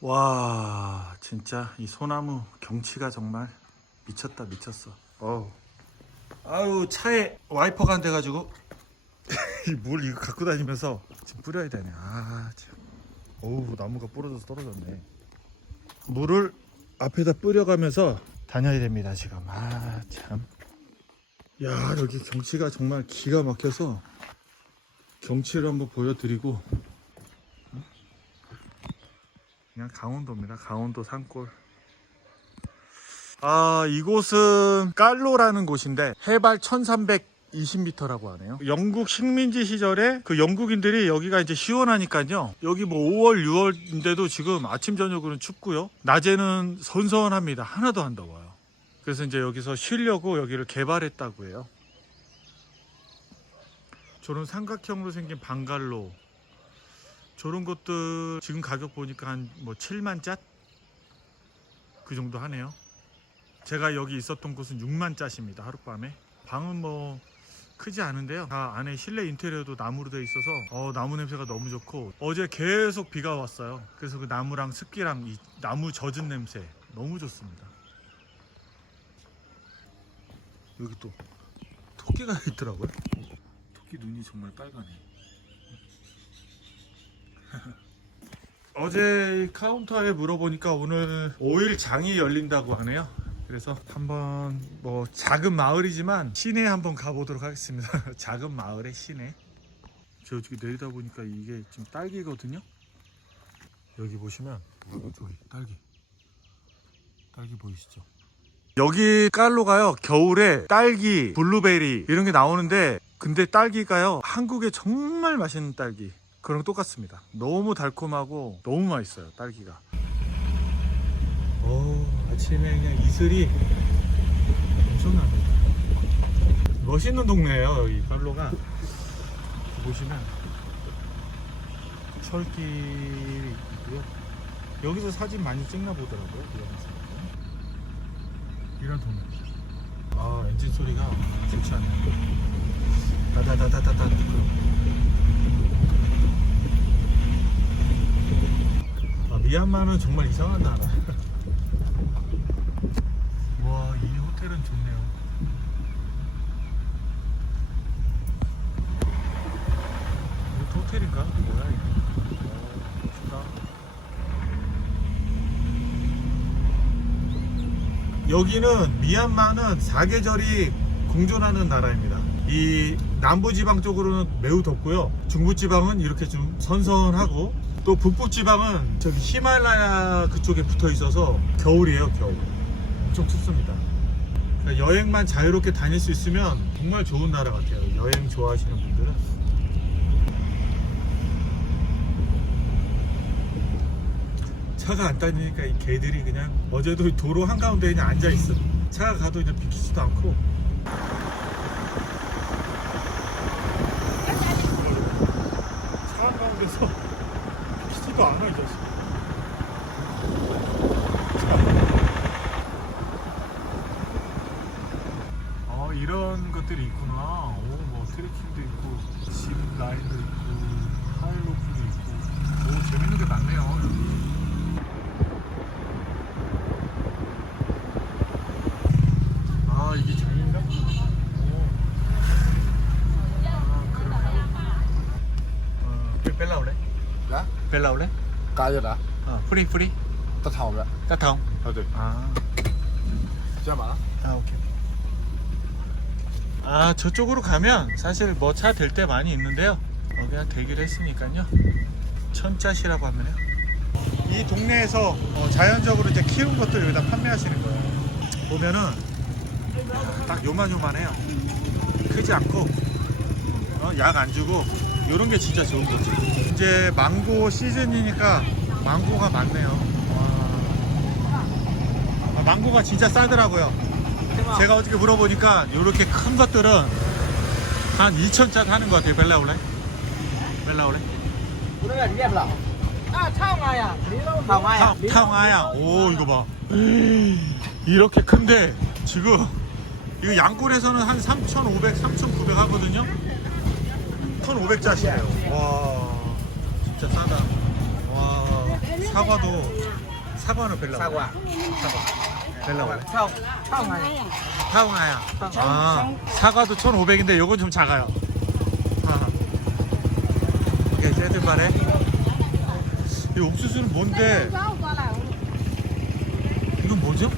와 진짜 이 소나무 경치가 정말 미쳤다 미쳤어. 어우 아유 차에 와이퍼가 안 돼가지고 이물 이거 갖고 다니면서 지금 뿌려야 되네. 아 참. 어우 나무가 부러져서 떨어졌네. 물을 앞에다 뿌려가면서 다녀야 됩니다 지금. 아 참. 야 여기 경치가 정말 기가 막혀서 경치를 한번 보여드리고 그냥 강원도입니다. 강원도 산골. 아, 이곳은 깔로라는 곳인데 해발 1320m라고 하네요. 영국 식민지 시절에 그 영국인들이 여기가 이제 시원하니까요. 여기 뭐 5월, 6월인데도 지금 아침 저녁으로는 춥고요. 낮에는 선선합니다. 하나도 안 더워요. 그래서 이제 여기서 쉬려고 여기를 개발했다고 해요. 저런 삼각형으로 생긴 방갈로 저런 것들 지금 가격 보니까 한 뭐 7만 짜 그 정도 하네요. 제가 여기 있었던 곳은 6만 짜십니다. 하룻밤에. 방은 뭐 크지 않은데요. 다 안에 실내 인테리어도 나무로 되어 있어서 어, 나무 냄새가 너무 좋고 어제 계속 비가 왔어요. 그래서 그 나무랑 습기랑 이 나무 젖은 냄새 너무 좋습니다. 여기 또 토끼가 있더라고요. 토끼 눈이 정말 빨가네. 어제 이 카운터에 물어보니까 오늘 5일 장이 열린다고 하네요. 그래서 한번 뭐 작은 마을이지만 시내 한번 가보도록 하겠습니다. 작은 마을의 시내. 저 어떻게 내리다 보니까 이게 지금 딸기거든요. 여기 보시면 저기 딸기. 딸기 보이시죠? 여기 깔로가요 겨울에 딸기, 블루베리 이런 게 나오는데 근데 딸기가요 한국에 정말 맛있는 딸기 거 똑같습니다. 너무 달콤하고 너무 맛있어요 딸기가. 오 아침에 그냥 이슬이 엄청납니다. 멋있는 동네예요 여기 깔로가 보시면 철길이 있고요. 여기서 사진 많이 찍나 보더라고요. 이런 동네. 아 엔진 소리가 좋지 않네요. 다다다다다다. 아, 미얀마는 정말 이상한 나라. 와, 이 호텔은 좋네요. 이거 호텔인가? 뭐야 이거? 어, 좋다. 여기는 미얀마는 사계절이 공존하는 나라입니다. 이 남부지방 쪽으로는 매우 덥고요. 중부지방은 이렇게 좀 선선하고 또 북부 지방은 저기 히말라야 그쪽에 붙어 있어서 겨울이에요, 겨울. 엄청 춥습니다. 그러니까 여행만 자유롭게 다닐 수 있으면 정말 좋은 나라 같아요. 여행 좋아하시는 분들은. 차가 안 다니니까 이 개들이 그냥 어제도 도로 한가운데 그냥 앉아 있어. 차가 가도 그냥 비키지도 않고. 차 한가운데서 않아 이 자식. 아 이런 것들이 있구나. 오뭐 트레킹도 있고 집 라인도 있고 하이로프도 있고 오 재밌는 게 많네요. 아 이게? 오. 아 그러네요. 어, 벨라 올래? Đã? 어, 프리. 따타옹. Thôi được. 아, mà. 아 오케이. 아 저쪽으로 가면 사실 뭐차될때 많이 있는데요. 여기가 대기를 했으니까요. 천짜시라고 하면요. 이 동네에서 어, 자연적으로 이제 키운 것들 여기다 판매하시는 거예요. 보면은 딱 요만요만해요. 크지 않고 어, 약안 주고 이런 게 진짜 좋은 거지. 이제 망고 시즌이니까 망고가 많네요. 와. 아, 망고가 진짜 싸더라고요. 제가 어저께 물어보니까 이렇게 큰 것들은 한 2,000짜 하는 것 같아요. 벨라올레? 벨라올레? Bữa đó là đẹp lắm. À, thao ngoài à? Lý đâu? Thao ngoài à? 타, Lý 타옹아야. 오, 이거 봐. 이렇게 큰데 지금 이거 양골에서는 한 3,500, 3,900 하거든요. 1,500짜리예요. 와, 진짜 싸다. 와, 사과도 사과는 벨라. 사과. 사과. 벨라? Sao ngài? 타오나야. 아, 사과도 1,500인데 요건 좀 작아요. 아. 오케이, 세드바래. 이 옥수수는 뭔데? 이건 뭐죠?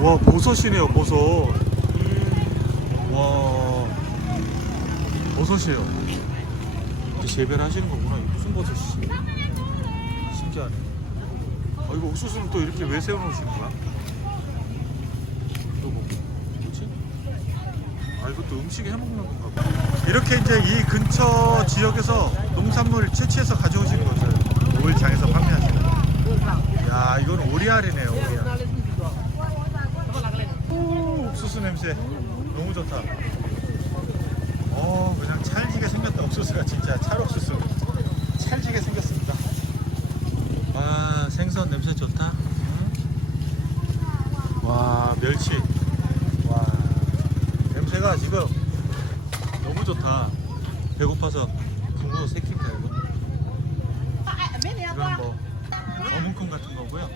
와, 버섯이네요, 버섯. 와, 버섯이에요. 재배를 하시는 거구나. 무슨 버섯이지? 신기하네. 아, 이거 옥수수는 또 이렇게 왜 세워놓으시는 거야? 이거 뭐, 뭐지? 아 이것도 음식에 해먹는 건가 봐. 이렇게 이제 이 근처 지역에서 농산물을 채취해서 가져오시는 것을 오일장에서 판매하시는 거. 야 이건 오리알이네요 오리알. 오, 옥수수 냄새 너무 좋다. 어 그냥 찰지게 생겼다 옥수수가 진짜 찰옥수수 찰지게 생겼습니다. 와 생선 냄새 좋다. 음. 와 멸치. 와 냄새가 지금 너무 좋다. 배고파서 붕어 새끼입니다 이거 이건 뭐 어묵콩 같은 거고요.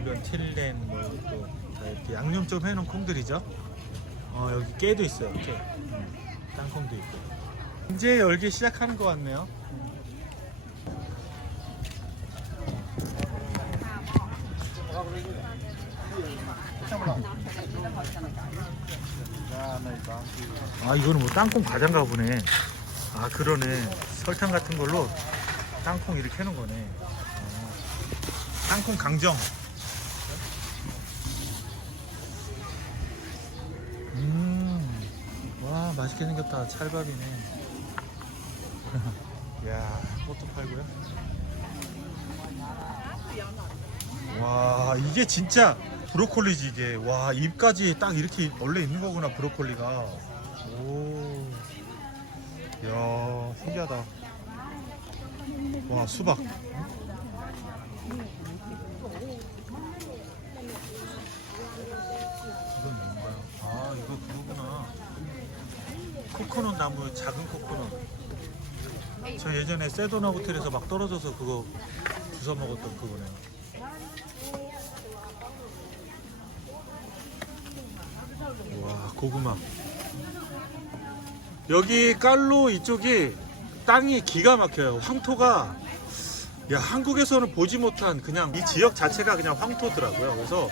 이건 칠렌 뭐또 이렇게 양념 좀 해놓은 콩들이죠. 어 여기 깨도 있어요. 깨 음, 땅콩도 있고 이제 열기 시작하는 것 같네요. 아 이거는 뭐 땅콩 과자인가 보네. 아 그러네. 설탕 같은 걸로 땅콩 이렇게 해놓은 거네. 어. 땅콩 강정. 음와 맛있게 생겼다. 찰밥이네 야 꽃도 팔고요. 와 이게 진짜 브로콜리지 이게. 와 잎까지 딱 이렇게 원래 있는 거구나 브로콜리가. 오 야 신기하다. 와 수박. 이건 뭔가요? 아 이거 그거구나. 코코넛 나무 작은 코코넛 저 예전에 세도나 호텔에서 막 떨어져서 그거 주워 먹었던 그거네요. 와 고구마. 여기 깔로 이쪽이 땅이 기가 막혀요. 황토가 야 한국에서는 보지 못한 그냥 이 지역 자체가 그냥 황토더라고요. 그래서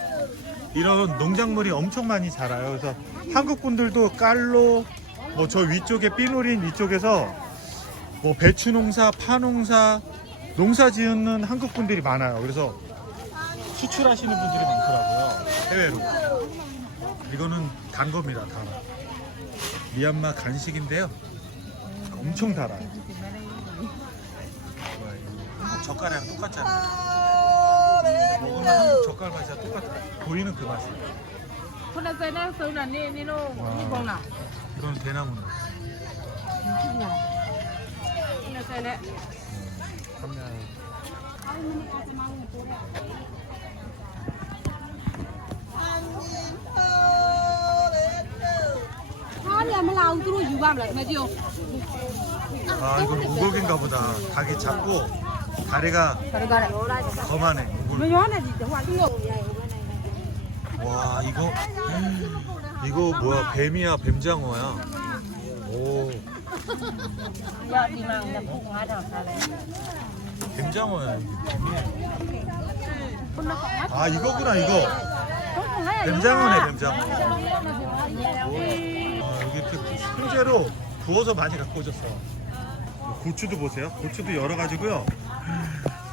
이런 농작물이 엄청 많이 자라요. 그래서 한국 분들도 깔로 뭐 저 위쪽에 삐노린 이쪽에서 뭐 배추 농사 파 농사 농사 지으는 한국 분들이 많아요 그래서 수출하시는 분들이 많더라고요 해외로 이거는 단 겁니다, 단. 미얀마 간식인데요. 엄청 달아요. 한국 젓갈이랑 똑같잖아요. 먹으면 한국 젓갈 맛이랑 똑같아요. 보이는 그 맛이. Con đã xây ra sâu là nè nè nó đi con nào. 이건 대나무는 네. 아 이건 우곡인가 보다. 닭이 작고 다리가 거만해 와 이거 이거 뭐야? 뱀이야 뱀장어야. mắt. 아, 이거구나, 이거. 뱀장어네, 뱀장어. 아, 여기 이렇게 훈제로 구워서 많이 갖고 오셨어. 고추도 보세요. 고추도 여러 가지고요.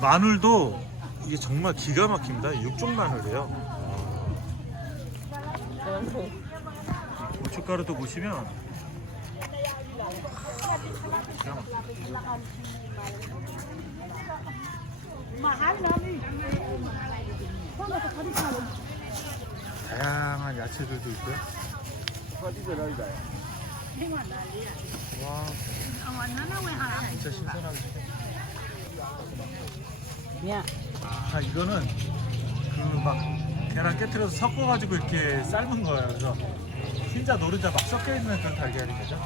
마늘도 이게 정말 기가 막힙니다. 육종 마늘이에요. 이 고춧가루도 보시면 다. 다양한 야채들도 있고요. 와, 진짜 신선하게. 아 이거는 그막 계란 깨트려서 섞어가지고 이렇게 삶은 거예요. 그래서 흰자 노른자 막 섞여 있는 그런 달걀이 되죠.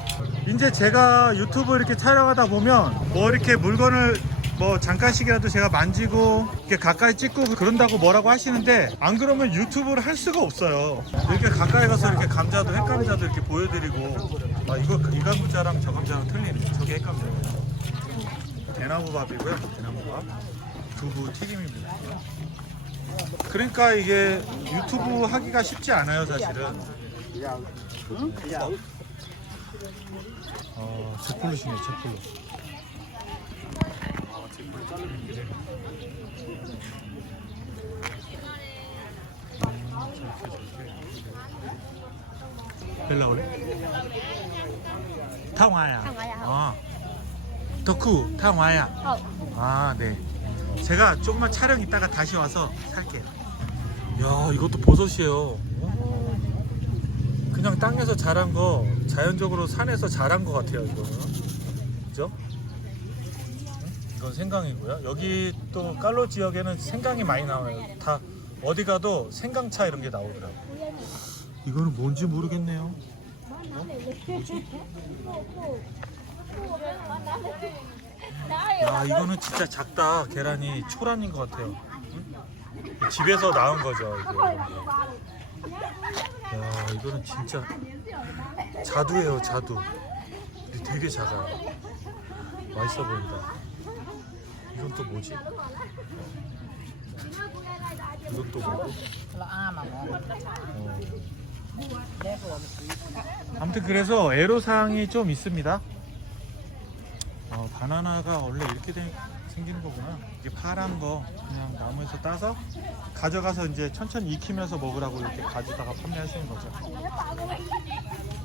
이제 제가 유튜브 이렇게 촬영하다 보면 뭐 이렇게 물건을 뭐 잠깐씩이라도 제가 만지고 이렇게 가까이 찍고 그런다고 뭐라고 하시는데 안 그러면 유튜브를 할 수가 없어요. 이렇게 가까이 가서 이렇게 감자도 핵감자도 이렇게 보여드리고 아 이거 이 감자랑 저 감자랑 틀리네. 저게 핵감자예요. 대나무밥이고요. 대나무밥. 두부 튀김입니다. 그러니까 이게 유튜브 하기가 쉽지 않아요, 사실은. 어, 제플루시네, 제플루. 벨라 오래? 타와야. 타와야. 아. 덕후 타와야. 어. 아, 네. 제가 조금만 촬영 있다가 다시 와서 살게요. 야, 이것도 버섯이에요. 그냥 땅에서 자란 거, 자연적으로 산에서 자란 거 같아요, 이거는. 그죠? 이건 생강이고요. 여기 또 깔로 지역에는 생강이 많이 나와요. 다 어디 가도 생강차 이런 게 나오더라고요. 이거는 뭔지 모르겠네요. 야, 이거는 진짜 작다. 계란이 초란인 것 같아요. 응? 집에서 나온 거죠, 이거. 야, 이거는 진짜 자두예요, 자두. 되게 작아요. 맛있어 보인다. 이건 또 뭐지? 이건 또 뭐고? 어. 아무튼 그래서 애로사항이 좀 있습니다. 어, 바나나가 원래 이렇게 된- 생기는 거구나. 이게 파란 거 그냥 나무에서 따서 가져가서 이제 천천히 익히면서 먹으라고 이렇게 가져다가 판매하시는 거죠.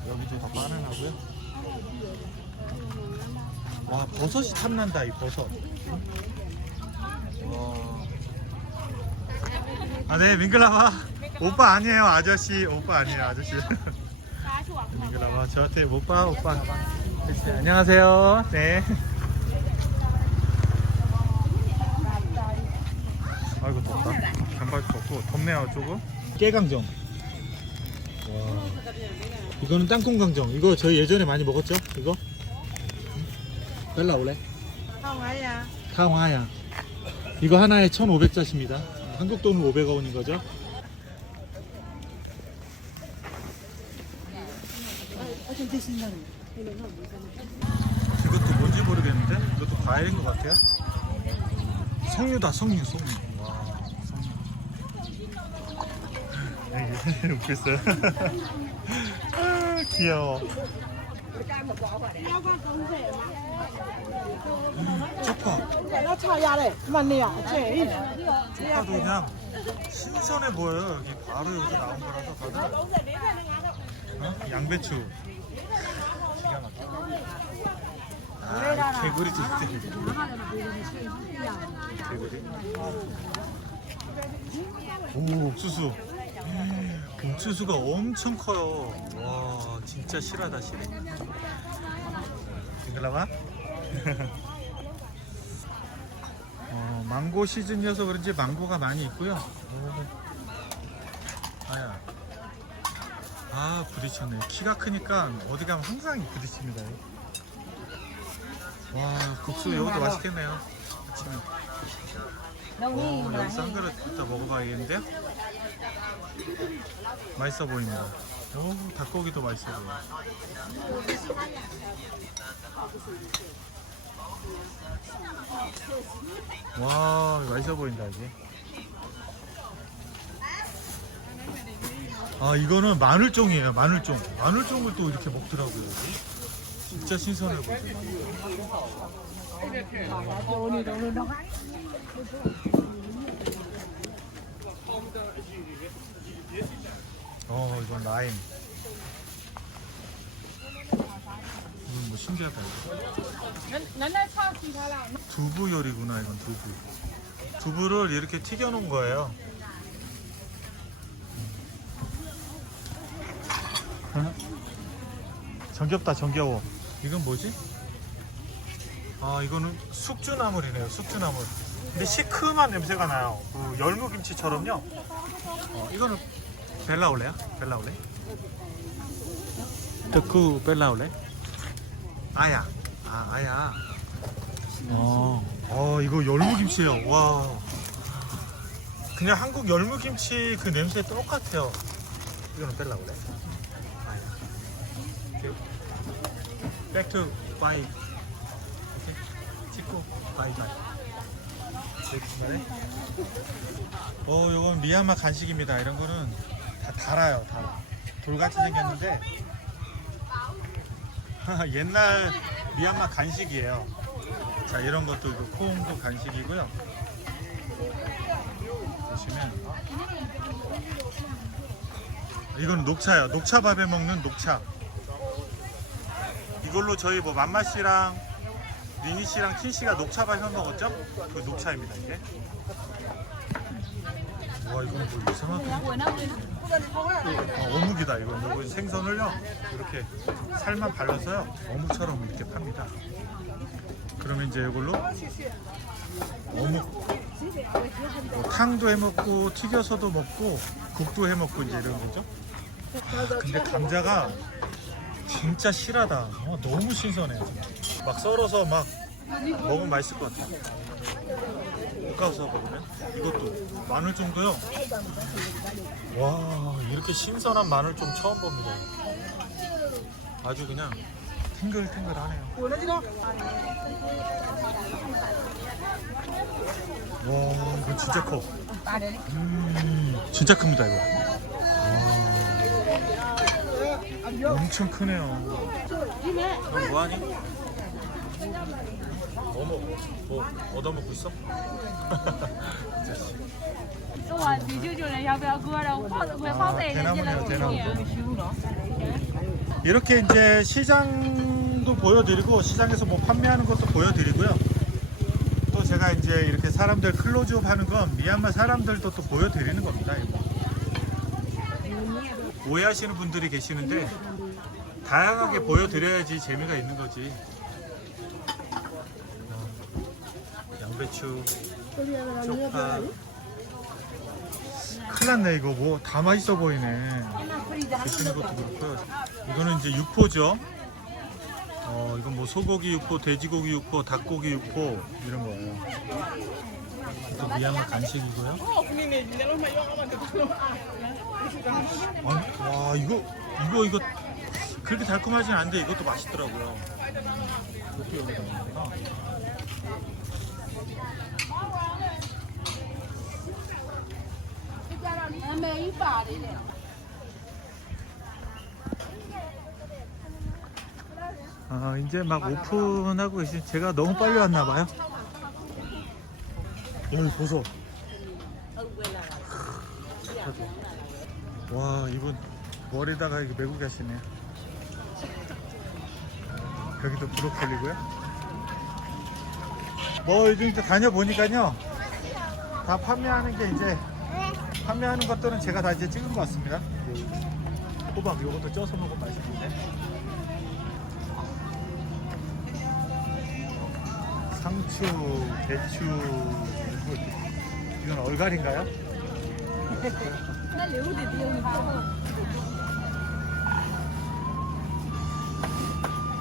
여기도 더 바나나고요. 와 버섯이 탐난다 이 버섯. 와. 아네 민글라바 오빠 아니에요 아저씨 오빠 아니에요 아저씨. 민글라바 저한테 오빠 오빠. 네, 안녕하세요. 네. 아이고 덥다. 반바지 덥고 덥네요 조금. 깨강정. 와. 이거는 땅콩 강정. 이거 저희 예전에 많이 먹었죠? 이거? 벨라 올래? 타와야. 탕화야. 이거 하나에 1,500짜십니다. 한국 돈으로 500원인 거죠? 이것도 뭔지 모르겠는데 이것도 과일인 것 같아요. 석류다 석류 석류. 와 석류. 웃고 있어. 아, 귀여워. 초코. 초코도 그냥 신선해 보여요. 여기 바로 여기 나온 거라서 다들. 어? 양배추. 아, 개구리 진짜. 개구리. 오, 옥수수. 옥수수가 엄청 커요. 와, 진짜 실하다, 실해. 징글라봐? 어, 망고 시즌이어서 그런지 망고가 많이 있고요. 오. 아야. 아, 부딪혔네. 키가 크니까 어디 가면 항상 부딪힙니다. 와, 국수 이것도 맛있겠네요. 아침에. 어, 여기 싼 그릇 이따 먹어봐야겠는데요? 맛있어 보입니다. 오, 닭고기도 맛있어 보여. 와, 맛있어 보인다, 이게. 아, 이거는 마늘종이에요, 마늘종. 마늘종을 또 이렇게 먹더라고요. 진짜 신선해 보이죠. 어, 이건 라임. 이건 뭐 신기하다. 두부 요리구나, 이건 두부. 두부를 이렇게 튀겨 놓은 거예요. 정겹다, 정겨워. 이건 뭐지? 아, 이거는 숙주나물이네요, 숙주나물. 근데 시큼한 냄새가 나요. 그 열무김치처럼요. 어, 이거는 벨라올레야? 벨라올레? 덕후 벨라올레? 아야. 아, 아야. 어. 어 이거 열무김치예요. 와. 그냥 한국 열무김치 그 냄새 똑같아요. 이거는 그 래? Back to buy. 오케이. 찍고 buy. 이렇게 말해? 어, 요건 미얀마 간식입니다. 이런 거는 다 달아요, 달아. 돌같이 생겼는데 옛날 미얀마 간식이에요. 자, 이런 것도 이거 콩도 간식이고요. 보시면 이건 녹차예요. 녹차밥에 먹는 녹차. 이걸로 저희 뭐 맘마 씨랑 리니 씨랑 킨 씨가 녹차밥 해 먹었죠? 그 녹차입니다, 이게. 와, 이건 뭐 이상하게. 아, 어묵이다 이거 이거 생선을요 이렇게 살만 발라서요 어묵처럼 이렇게 팝니다 그러면 이제 이걸로 어묵 뭐 탕도 해 먹고 튀겨서도 먹고 국도 해 먹고 이제 이런 거죠 아, 근데 감자가 진짜 실하다. 어, 너무 신선해. 막 썰어서 막 먹으면 맛있을 것 같아 볶아서 먹으면 이것도 마늘 정도요. 와 이렇게 신선한 마늘 좀 처음 봅니다. 아주 그냥 탱글탱글하네요. 와 이거 진짜 커. 음, 진짜 큽니다 이거 엄청 크네요 너 뭐하니? 뭐 먹어? 뭐 얻어먹고 있어? 哇，你舅舅人要不要过来？我放我放在人家的后面。 이렇게 이제 시장도 보여드리고 시장에서 뭐 판매하는 것도 보여드리고요. 또 제가 이제 이렇게 사람들 클로즈업 하는 건 미얀마 사람들도 또 보여드리는 겁니다. 이거. 오해하시는 분들이 계시는데 다양하게 보여드려야지 재미가 있는 거지. 어, 양배추, 쪽파. 큰일 났네 이거 뭐 다 맛있어 보이네. 드시는 것도 그렇고요. 이거는 이제 육포죠. 어, 이건 뭐 소고기 육포, 돼지고기 육포, 닭고기 육포 이런 거예요. 또 미얀마 간식이고요. 아니, 와 이거 이거 이거 그렇게 달콤하진 않은데 이것도 맛있더라고요. 이것도 여기 나오는구나. 아 이제 막 오픈하고 계시. 제가 너무 빨리 왔나 봐요. 오늘 보소. 와 이분 머리다가 이거 메고 계시네. 여기도 브로콜리고요. 뭐 요즘 이제 다녀보니까요. 다 판매하는 게 이제 판매하는 것들은 제가 다 이제 찍은 것 같습니다. 호박 요것도 쪄서 먹으면 맛있는데. 상추, 이거- 이건 얼갈인가요?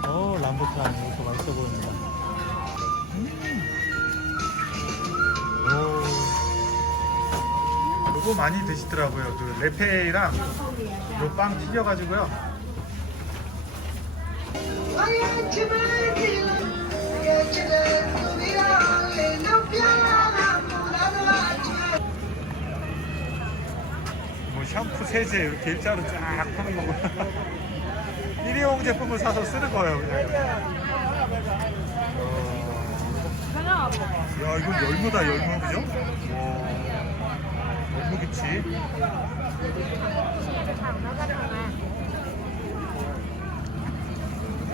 어, 람부탄 이것도 맛있어 보입니다. 음. 오. 이거 많이 드시더라고요. 그 레페이랑 요 빵 튀겨가지고요. 샴푸, 세제 이렇게 일자로 쫙 파는 거고 일회용 제품을 사서 쓰는 거예요 그냥 어. 야 이건 열무다 열무 그죠? 와 열무 김치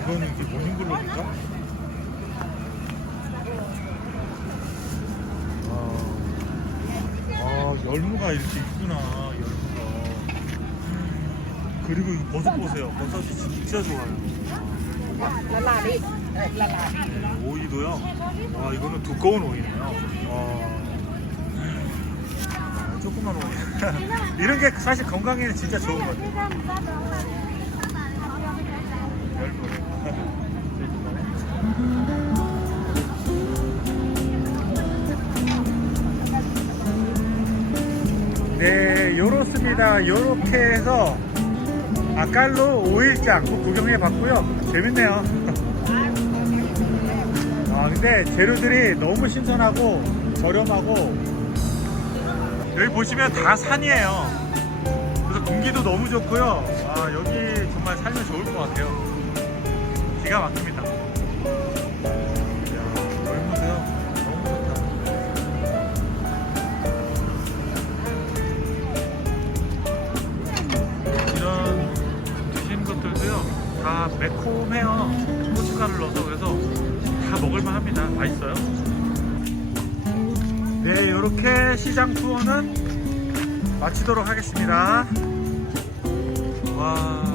이거는 이게 모닝글로리인가? 아, 아 열무가 이렇게 있구나 그리고 이거 버섯 보세요. 버섯이 진짜 좋아요. 오이도요. 와, 이거는 두꺼운 오이네요. 와. 조그만 오이. 이런 게 사실 건강에는 진짜 좋은 것 같아요. 네, 요렇습니다. 요렇게 해서 아깔로 5일장 또 구경해 봤고요. 재밌네요. 아, 근데 재료들이 너무 신선하고 저렴하고 여기 보시면 다 산이에요. 그래서 공기도 너무 좋고요. 아, 여기 정말 살면 좋을 것 같아요. 기가 막힙니다. 다 매콤해요. 고춧가루를 넣어서 그래서 다 먹을만 합니다. 맛있어요. 네 이렇게 시장 투어는 마치도록 하겠습니다. 와